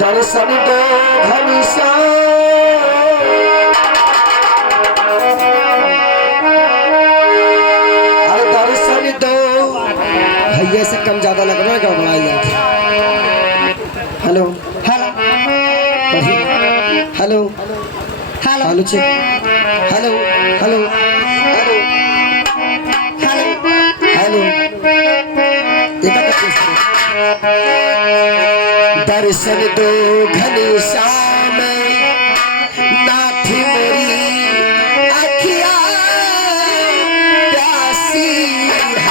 दर्शन दो घनश्याम दर्शन दो भैया से कम ज्यादा लग रहा है क्या बड़ा यार। Hello hello hello hello hello check hello hello hello hello दर्शन दो घनश्याम नाथ मोरी अखिया प्यासी है।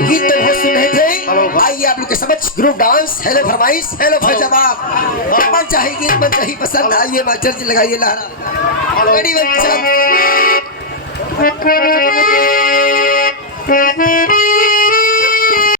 गीत तो बहुत सुन रहे थे। आइए आप लोग के समझ ग्रुप डांस हेलो फरमाइश हेलो फैजाबाद मन चाहिए गीत मन चाहिए पसंद। आइए मास्टर जी लगाइए लहरा।